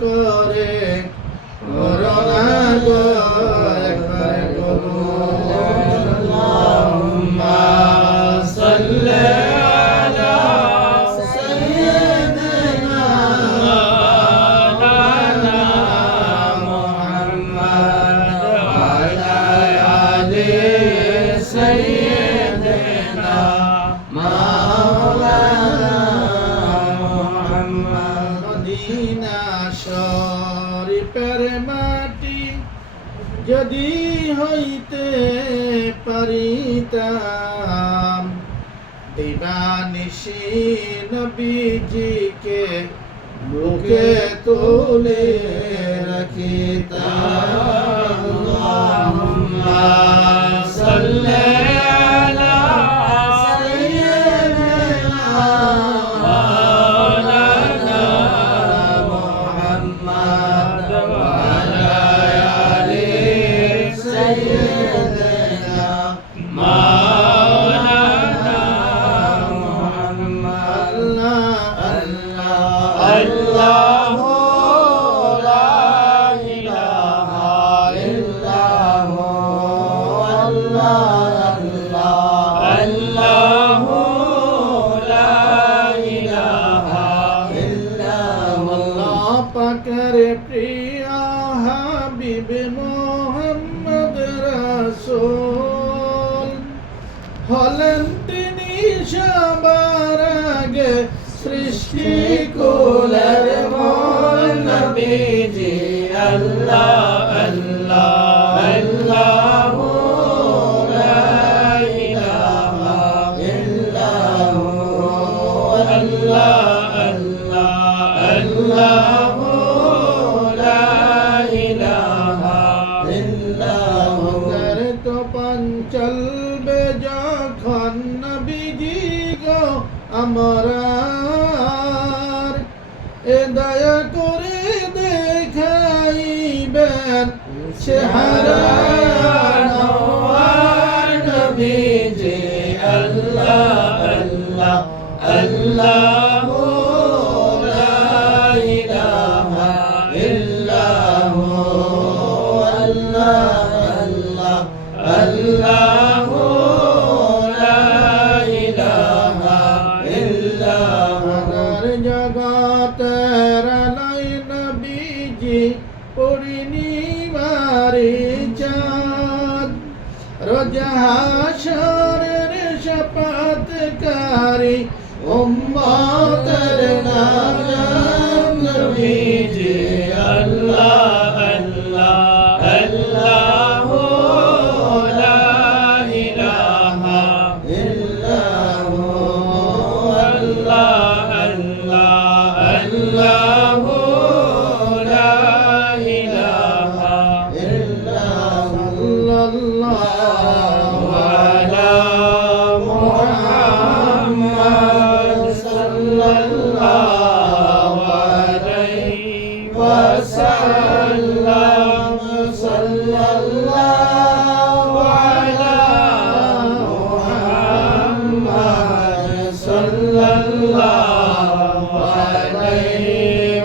করে করোনা গো একবার বলুন আল্লাহুম্মা সাল্লি আলা সাইয়্যিদিনা মাওলানা মুহাম্মদ ওয়া আলা আলি সাইয়্যিদিনা মাওলানা মুহাম্মদ মদিনা শরীফের মাটি যদি হইতে পারিতাম দিবানিশি নবীজিকে বুকে তুলে রাখিতাম আল্লাহুম্মা সাল্লি আলা সাইয়্যিদিনা মাওলানা মুহাম্মদ ওয়া আলা আলি সাইয়্যিদিনা মাওলানা মুহাম্মদ আল্লাহু লা ইলাহা ইল্লাহু আল্লাহু লা ইলাহা ইল্লাহু আল্লাহ পাকের প্রিয় হাবিব মুহাম্মদ রাসূল হলেন তিনি সবার আগে সৃষ্টি কুলের মূল নবীজি আল্লাহ আল্লাহ আল্লাহু লা ইলাহা ইল্লাহু আল্লাহ আল্লাহ আল্লাহু লা ইলাহা ইল্লাহু তো পঞ্চলবে যখন নবীজি গো আমরার এ দয়া করে দেখাইবেন চেহারা নওয়ার নবীজি আল্লাহ আল্লাহ আল্লাহু লা ইলাহা ইল্লাহু আল্লাহ আল্লাহ আল্লাহু লা ইলাহা ইল্লাহু জগতের আলাই নবীজি পূর্ণিমারি চাঁদ রোজ হাশরের শাফাতকারী উম্মতের নাজাত নবীজি আল্লাহ আল্লাহ আল্লাহু লা ইলাহা ইল্লাহু আল্লাহ আল্লাহ আল্লাহু লা ইলাহা ইল্লাহু সাল্লাল্লাহু আলা মুহাম্মদ সাল্লাল্লাহু আলাইহি ওয়াসাল্লাম সাল্লাল্লাহু আলা মুহাম্মদ সাল্লাল্লাহু আলাইহি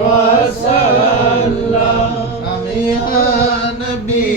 ওয়াসাল্লাম আমি নবী